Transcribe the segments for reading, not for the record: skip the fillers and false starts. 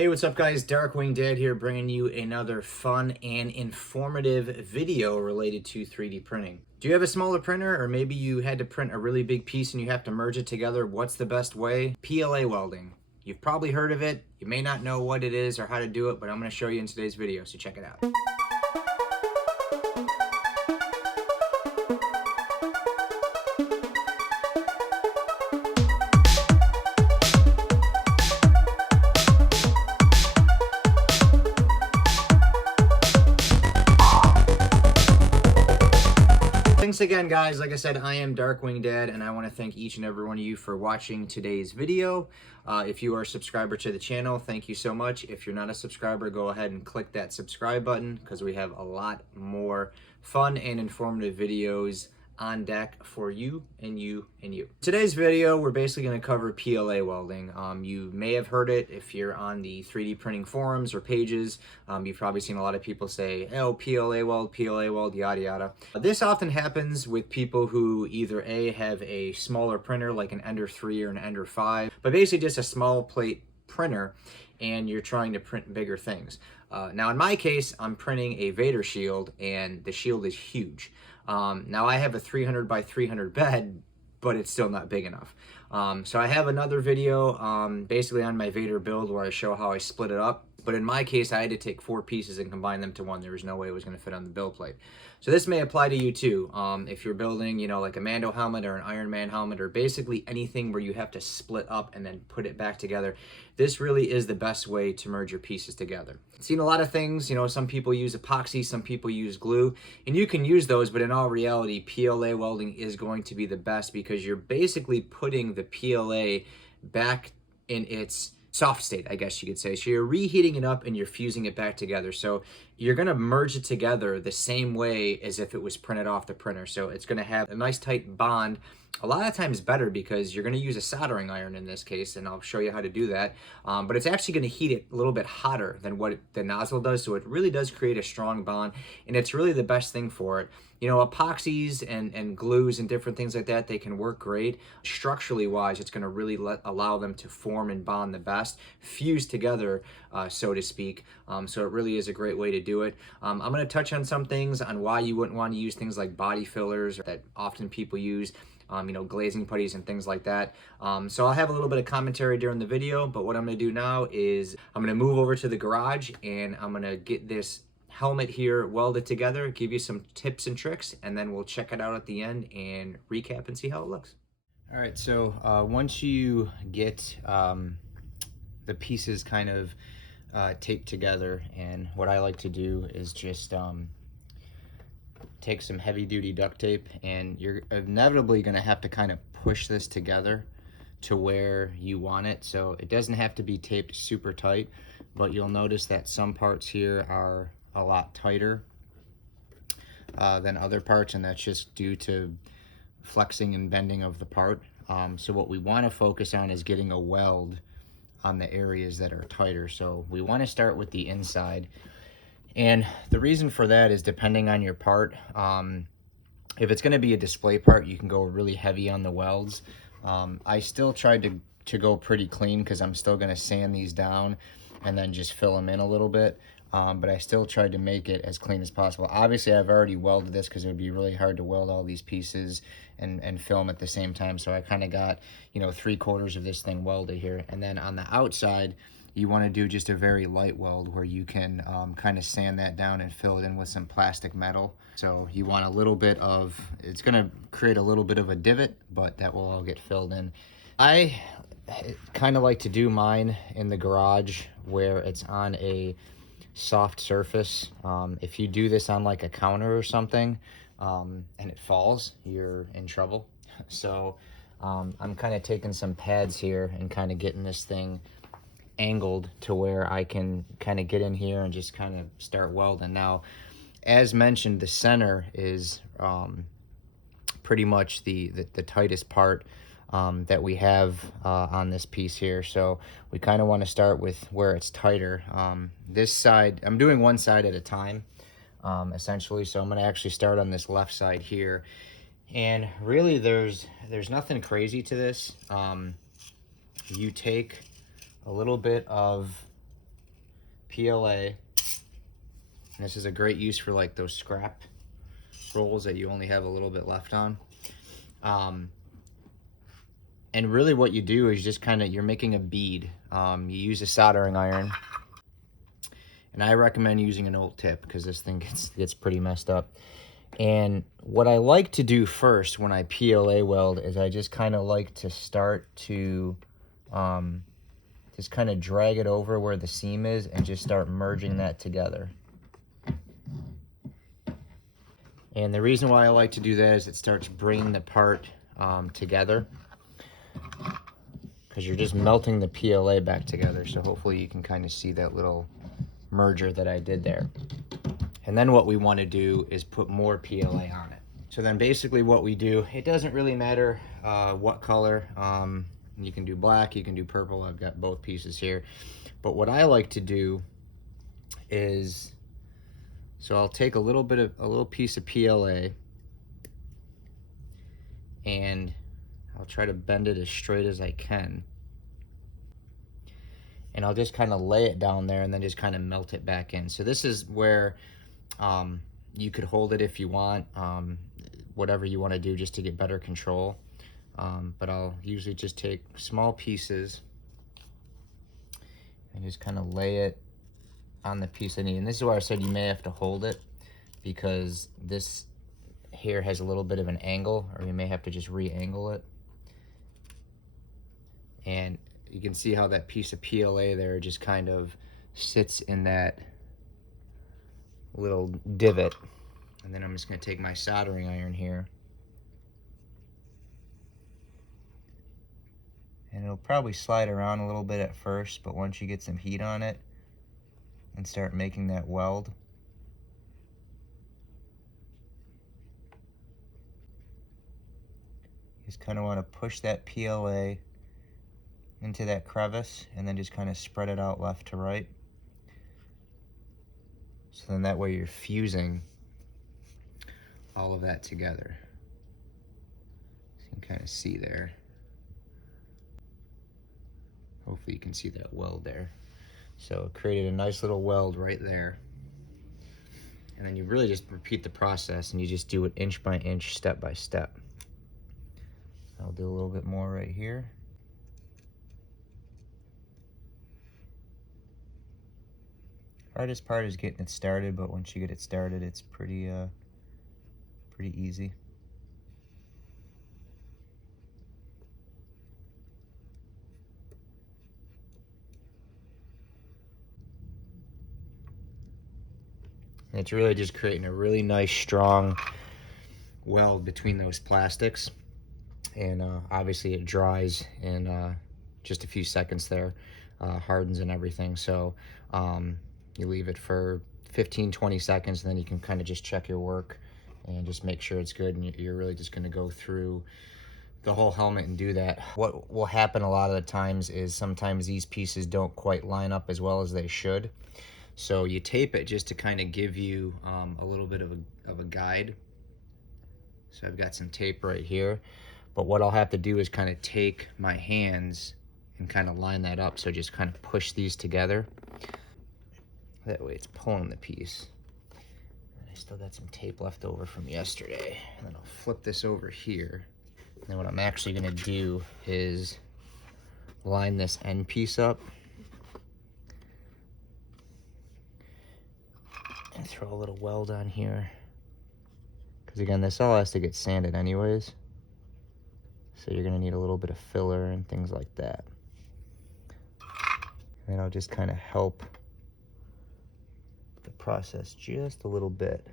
Hey, what's up guys? Darkwing Dad here, bringing you another fun and informative video related to 3D printing. Do you have a smaller printer, or maybe you had to print a really big piece and you have to merge it together? What's the best way? PLA welding. You've probably heard of it. You may not know what it is or how to do it, but I'm going to show you in today's video, so check it out. Thanks again, guys. Like I said, I am Darkwing Dad, and I want to thank each and every one of you for watching today's video. If you are a subscriber to the channel, thank you so much. If you're not a subscriber, go ahead and click that subscribe button, because we have a lot more fun and informative videos on deck for you and you and you. Today's video, we're basically going to cover PLA welding. You may have heard it if you're on the 3D printing forums or pages. You've probably seen a lot of people say, oh, PLA weld, yada yada. This often happens with people who either A, have a smaller printer like an Ender 3 or an Ender 5, but basically just a small plate printer, and you're trying to print bigger things. Now in my case, I'm printing a Vader shield, and the shield is huge. Now I have a 300 by 300 bed, but it's still not big enough. So I have another video basically on my Vader build where I show how I split it up. But in my case, I had to take 4 pieces and combine them to one. There was no way it was going to fit on the build plate. So this may apply to you too. If you're building, like a Mando helmet or an Iron Man helmet, or basically anything where you have to split up and then put it back together, this really is the best way to merge your pieces together. I've seen a lot of things, some people use epoxy, some people use glue, and you can use those, but in all reality, PLA welding is going to be the best, because you're basically putting the PLA back in its soft state, I guess you could say. So you're reheating it up and you're fusing it back together. So you're going to merge it together the same way as if it was printed off the printer. So it's going to have a nice tight bond. A lot of times better, because you're going to use a soldering iron in this case, and I'll show you how to do that. But it's actually going to heat it a little bit hotter than what the nozzle does. So it really does create a strong bond, and it's really the best thing for it. Epoxies and glues and different things like that, they can work great. Structurally wise, it's going to really allow them to form and bond the best, fuse together, so to speak. So it really is a great way to do it. I'm going to touch on some things on why you wouldn't want to use things like body fillers that often people use. Glazing putties and things like that. So I'll have a little bit of commentary during the video, but what I'm going to do now is I'm going to move over to the garage, and I'm going to get this helmet here welded together, give you some tips and tricks, and then we'll check it out at the end and recap and see how it looks. All right, so once you get the pieces kind of taped together, and what I like to do is just take some heavy duty duct tape, and you're inevitably going to have to kind of push this together to where you want it. So it doesn't have to be taped super tight, but you'll notice that some parts here are a lot tighter than other parts, and that's just due to flexing and bending of the part. So what we want to focus on is getting a weld on the areas that are tighter. So we want to start with the inside. And the reason for that is, depending on your part, if it's going to be a display part, you can go really heavy on the welds. I still tried to go pretty clean, because I'm still going to sand these down and then just fill them in a little bit. But I still tried to make it as clean as possible. Obviously, I've already welded this, because it would be really hard to weld all these pieces and film at the same time. So I kind of got, 3/4 of this thing welded here. And then on the outside, you want to do just a very light weld, where you can kind of sand that down and fill it in with some plastic metal. So you want a little bit of, it's going to create a little bit of a divot, but that will all get filled in. I kind of like to do mine in the garage where it's on a soft surface. If you do this on like a counter or something and it falls, you're in trouble. So I'm kind of taking some pads here and kind of getting this thing angled to where I can kind of get in here and just kind of start welding. Now, as mentioned, the center is pretty much the tightest part that we have on this piece here. So we kind of want to start with where it's tighter. This side, I'm doing one side at a time, essentially. So I'm going to actually start on this left side here. And really, there's nothing crazy to this. You take a little bit of PLA. And this is a great use for like those scrap rolls that you only have a little bit left on. And really what you do is just kind of, you're making a bead. You use a soldering iron. And I recommend using an old tip because this thing gets pretty messed up. And what I like to do first when I PLA weld is I just kind of like to start to just kind of drag it over where the seam is and just start merging that together. And the reason why I like to do that is it starts bringing the part together, because you're just melting the PLA back together. So hopefully you can kind of see that little merger that I did there. And then what we want to do is put more PLA on it. So then basically what we do, it doesn't really matter what color. You can do black, you can do purple. I've got both pieces here. But what I like to do is, so I'll take a little piece of PLA and I'll try to bend it as straight as I can. And I'll just kind of lay it down there and then just kind of melt it back in. So this is where you could hold it if you want, whatever you want to do just to get better control. But I'll usually just take small pieces and just kind of lay it on the piece I need. And this is why I said you may have to hold it, because this here has a little bit of an angle, or you may have to just re-angle it. And you can see how that piece of PLA there just kind of sits in that little divot. And then I'm just going to take my soldering iron here, and it'll probably slide around a little bit at first, but once you get some heat on it and start making that weld, you just kind of want to push that PLA into that crevice and then just kind of spread it out left to right. So then that way you're fusing all of that together. So you can kind of see there. Hopefully you can see that weld there. So it created a nice little weld right there. And then you really just repeat the process and you just do it inch by inch, step by step. I'll do a little bit more right here. Hardest part is getting it started, but once you get it started, it's pretty easy. And it's really just creating a really nice, strong weld between those plastics. And obviously it dries in just a few seconds there, hardens and everything. So you leave it for 15-20 seconds, and then you can kind of just check your work and just make sure it's good. And you're really just going to go through the whole helmet and do that. What will happen a lot of the times is sometimes these pieces don't quite line up as well as they should. So you tape it just to kind of give you a little bit of a guide. So I've got some tape right here. But what I'll have to do is kind of take my hands and kind of line that up. So just kind of push these together. That way it's pulling the piece. And I still got some tape left over from yesterday. And then I'll flip this over here. And then what I'm actually going to do is line this end piece up. And throw a little weld on here. Because again, this all has to get sanded anyways. So you're going to need a little bit of filler and things like that. And then I'll just kind of help the process just a little bit.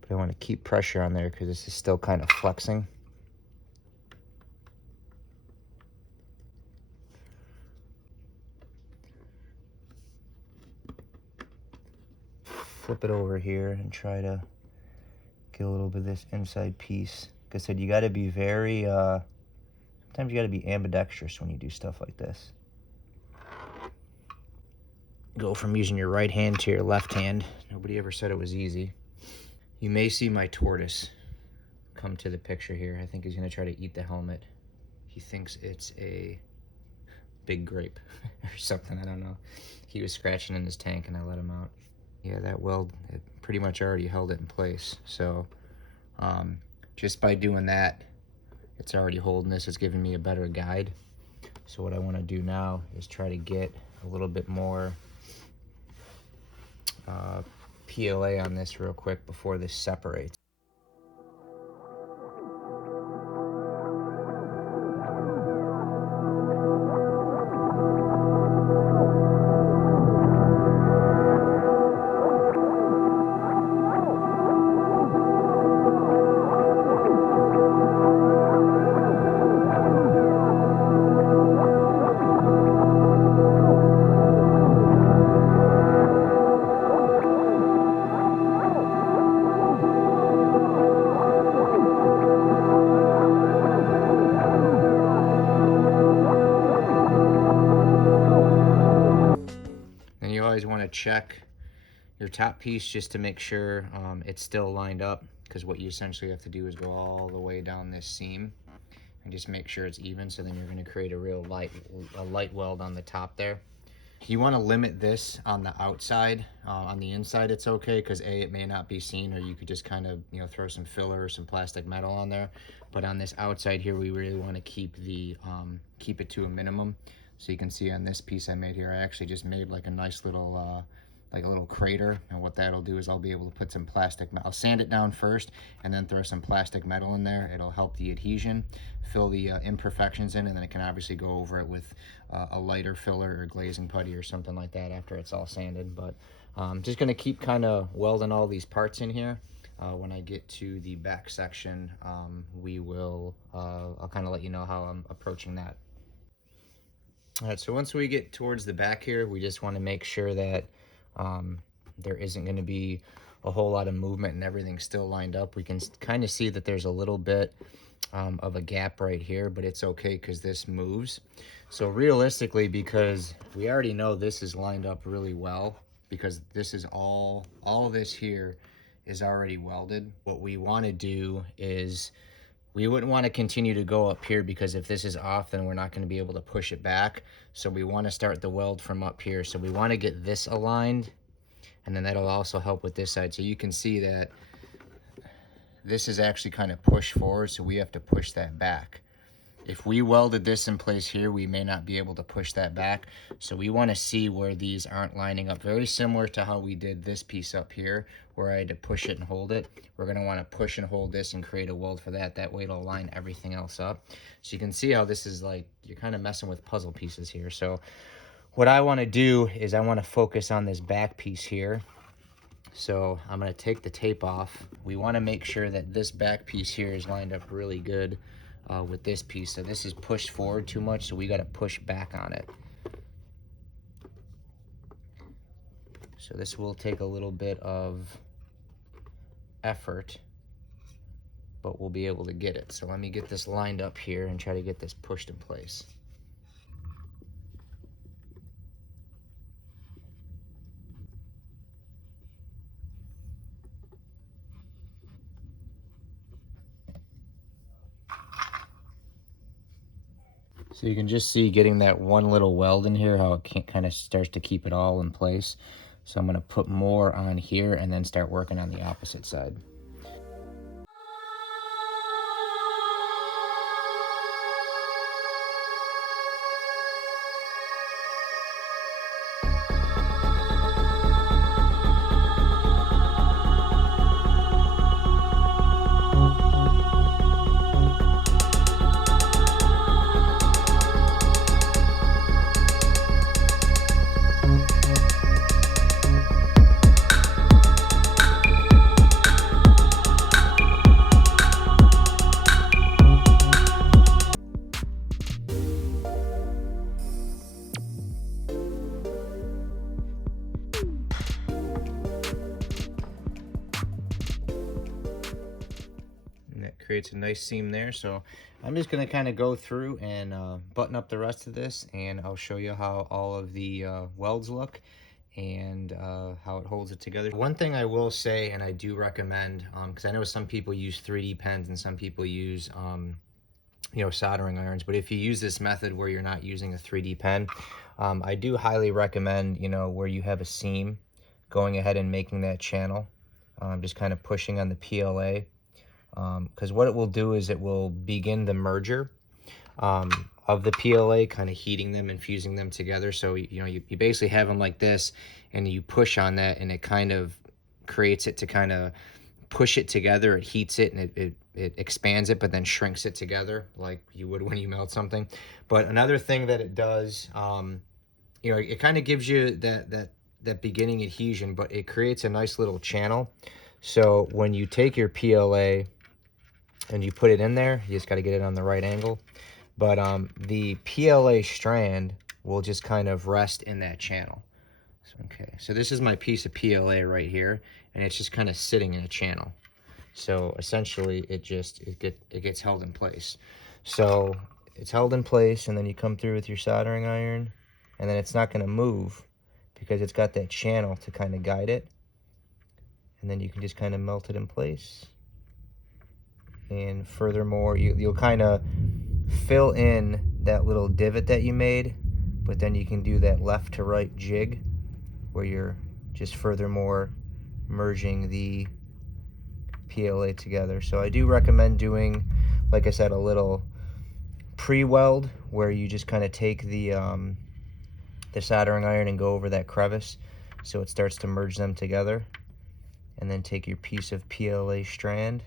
But I want to keep pressure on there because this is still kind of flexing. Flip it over here and try to get a little bit of this inside piece. Like I said, you got to be very, sometimes you got to be ambidextrous when you do stuff like this. Go from using your right hand to your left hand. Nobody ever said it was easy. You may see my tortoise come to the picture here. I think he's going to try to eat the helmet. He thinks it's a big grape or something, I don't know. He was scratching in his tank and I let him out. Yeah, that weld, it pretty much already held it in place. So just by doing that, it's already holding this. It's giving me a better guide. So what I want to do now is try to get a little bit more PLA on this real quick before this separates. And you always want to check your top piece just to make sure it's still lined up, because what you essentially have to do is go all the way down this seam and just make sure it's even. So then you're going to create a real light weld on the top there. You want to limit this on the outside. On the inside it's okay, because it may not be seen, or you could just kind of throw some filler or some plastic metal on there. But on this outside here, we really want to keep it to a minimum. So you can see on this piece I made here, I actually just made like a nice little like a little crater, and what that'll do is I'll be able to put some plastic, I'll sand it down first and then throw some plastic metal in there. It'll help the adhesion, fill the imperfections in, and then it can obviously go over it with a lighter filler or glazing putty or something like that after it's all sanded. But I'm just going to keep kind of welding all these parts in here. When I get to the back section, I'll kind of let you know how I'm approaching that. All right, so once we get towards the back here, we just want to make sure that there isn't going to be a whole lot of movement and everything's still lined up. We can kind of see that there's a little bit of a gap right here, but it's okay because this moves. So realistically, because we already know this is lined up really well, because this is all this here is already welded, what we want to do is we wouldn't want to continue to go up here, because if this is off, then we're not going to be able to push it back. So we want to start the weld from up here. So we want to get this aligned, and then that'll also help with this side. So you can see that this is actually kind of pushed forward, so we have to push that back. If we welded this in place here, we may not be able to push that back. So we want to see where these aren't lining up. Very similar to how we did this piece up here, where I had to push it and hold it. We're going to want to push and hold this and create a weld for that. That way it'll line everything else up. So you can see how this is like, you're kind of messing with puzzle pieces here. So what I want to do is I want to focus on this back piece here. So I'm going to take the tape off. We want to make sure that this back piece here is lined up really good with this piece. So this is pushed forward too much, so we got to push back on it. So this will take a little bit of effort, but we'll be able to get it. So let me get this lined up here and try to get this pushed in place. So you can just see getting that one little weld in here, how it kind of starts to keep it all in place. So I'm going to put more on here and then start working on the opposite side. Creates a nice seam there. So I'm just going to kind of go through and button up the rest of this, and I'll show you how all of the welds look and how it holds it together. One thing I will say, and I do recommend, because I know some people use 3D pens and some people use soldering irons. But if you use this method where you're not using a 3D pen, I do highly recommend, where you have a seam, going ahead and making that channel, just kind of pushing on the PLA, because what it will do is it will begin the merger of the PLA, kind of heating them and fusing them together. So you basically have them like this, and you push on that, and it kind of creates it to kind of push it together. It heats it, and it expands it, but then shrinks it together like you would when you melt something. But another thing that it does, it kind of gives you that beginning adhesion, but it creates a nice little channel. So when you take your PLA and you put it in there, you just got to get it on the right angle. But the PLA strand will just kind of rest in that channel. Okay, so this is my piece of PLA right here, and it's just kind of sitting in a channel. So essentially, it gets held in place. So it's held in place, and then you come through with your soldering iron, and then it's not going to move because it's got that channel to kind of guide it. And then you can just kind of melt it in place. And furthermore, you'll kind of fill in that little divot that you made, but then you can do that left to right jig where you're just furthermore merging the PLA together. So I do recommend doing, like I said, a little pre-weld where you just kind of take the soldering iron and go over that crevice so it starts to merge them together, and then take your piece of PLA strand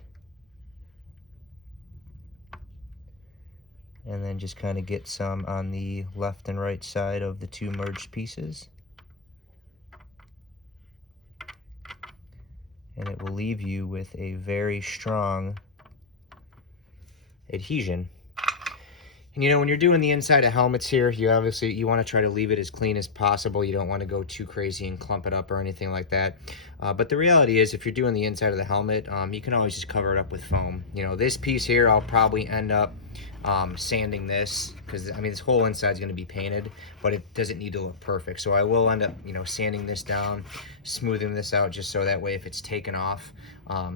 and then just kind of get some on the left and right side of the two merged pieces. And it will leave you with a very strong adhesion. And when you're doing the inside of helmets here, you want to try to leave it as clean as possible. You don't want to go too crazy and clump it up or anything like that. But the reality is, if you're doing the inside of the helmet, you can always just cover it up with foam. This piece here, I'll probably end up sanding this, because this whole inside is going to be painted, but it doesn't need to look perfect. So I will end up sanding this down, smoothing this out, just so that way if it's taken off,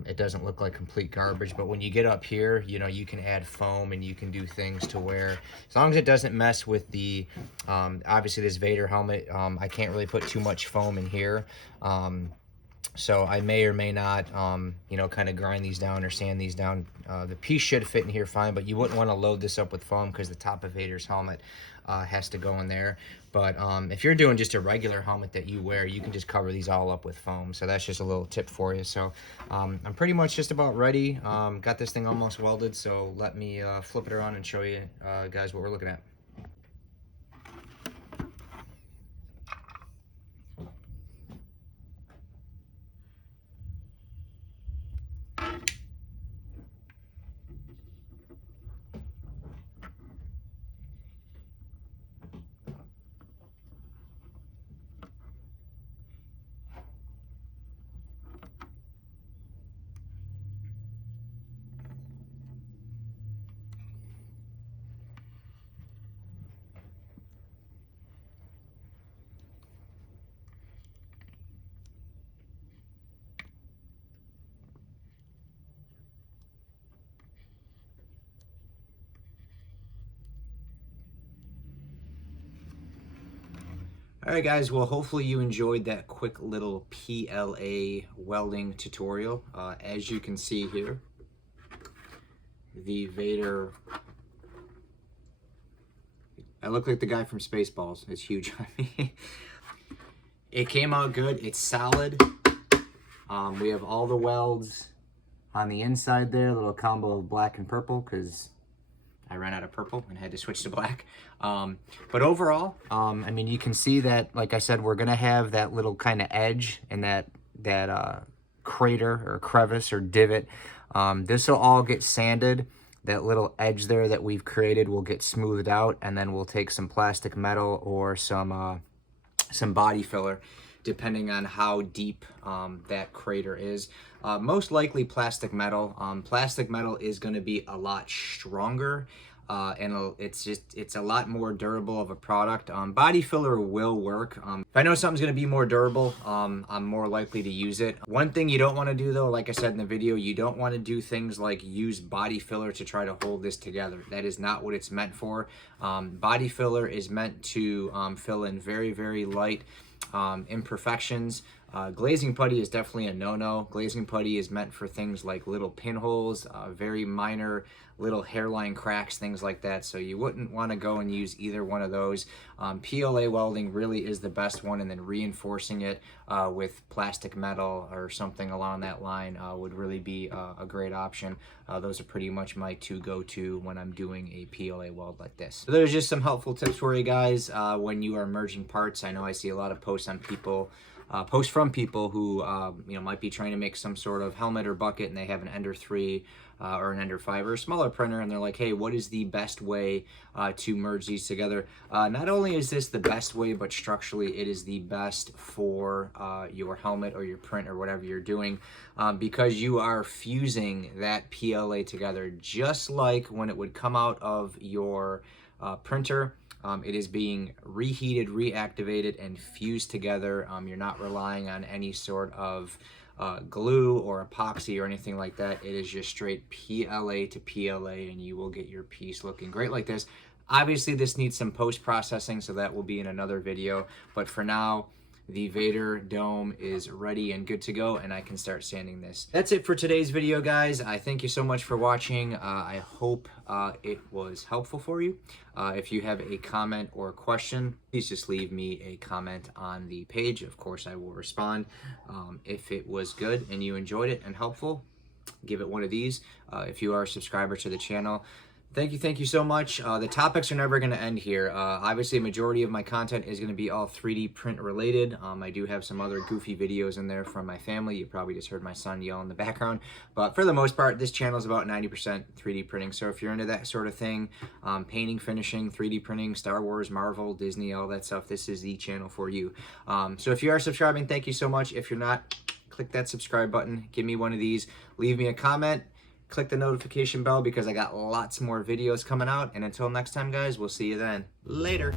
it doesn't look like complete garbage. But when you get up here, you can add foam and you can do things to where, as long as it doesn't mess with the obviously this Vader helmet, I can't really put too much foam in here. So I may or may not, kind of grind these down or sand these down. The piece should fit in here fine, but you wouldn't want to load this up with foam because the top of Vader's helmet has to go in there. But if you're doing just a regular helmet that you wear, you can just cover these all up with foam. So that's just a little tip for you. So I'm pretty much just about ready. Got this thing almost welded, so let me flip it around and show you guys what we're looking at. All right, guys, well, hopefully you enjoyed that quick little PLA welding tutorial. As you can see here, the Vader, I look like the guy from Spaceballs. It's huge on me. It came out good. It's solid. We have all the welds on the inside there, a little combo of black and purple, because I ran out of purple and had to switch to black. But overall, you can see that, like I said, we're gonna have that little kind of edge and that crater or crevice or divot. This will all get sanded. That little edge there that we've created will get smoothed out, and then we'll take some plastic metal or some body filler, depending on how deep that crater is. Most likely plastic metal. Plastic metal is going to be a lot stronger and it's a lot more durable of a product. Body filler will work. If I know something's going to be more durable, I'm more likely to use it. One thing you don't want to do though, like I said in the video, you don't want to do things like use body filler to try to hold this together. That is not what it's meant for. Body filler is meant to fill in very, very light imperfections. Glazing putty is definitely a no-no. Glazing putty is meant for things like little pinholes, very minor little hairline cracks, things like that. So you wouldn't want to go and use either one of those. PLA welding really is the best one, and then reinforcing it with plastic metal or something along that line would really be a great option. Those are pretty much my two go-to when I'm doing a PLA weld like this. So there's just some helpful tips for you guys when you are merging parts. I know I see a lot of posts on people from people who might be trying to make some sort of helmet or bucket, and they have an Ender 3 or an Ender 5 or a smaller printer, and they're like, hey, what is the best way to merge these together? Not only is this the best way, but structurally it is the best for your helmet or your print or whatever you're doing, because you are fusing that PLA together, just like when it would come out of your printer. It is being reheated, reactivated, and fused together. You're not relying on any sort of glue or epoxy or anything like that. It is just straight PLA to PLA, and you will get your piece looking great like this. Obviously, this needs some post-processing, so that will be in another video. But for now, the Vader dome is ready and good to go, and I can start sanding this. That's it for today's video, guys. I thank you so much for watching. I hope it was helpful for you. If you have a comment or question, please just leave me a comment on the page. Of course, I will respond. If it was good and you enjoyed it and helpful, give it one of these. If you are a subscriber to the channel, thank you so much. The topics are never going to end here. Obviously, a majority of my content is going to be all 3D print related. I do have some other goofy videos in there from my family. You probably just heard my son yell in the background. But for the most part, this channel is about 90% 3D printing. So if you're into that sort of thing, painting, finishing, 3D printing, Star Wars, Marvel, Disney, all that stuff, this is the channel for you. So if you are subscribing, thank you so much. If you're not, click that subscribe button. Give me one of these. Leave me a comment. Click the notification bell because I got lots more videos coming out. And until next time, guys, we'll see you then. Later.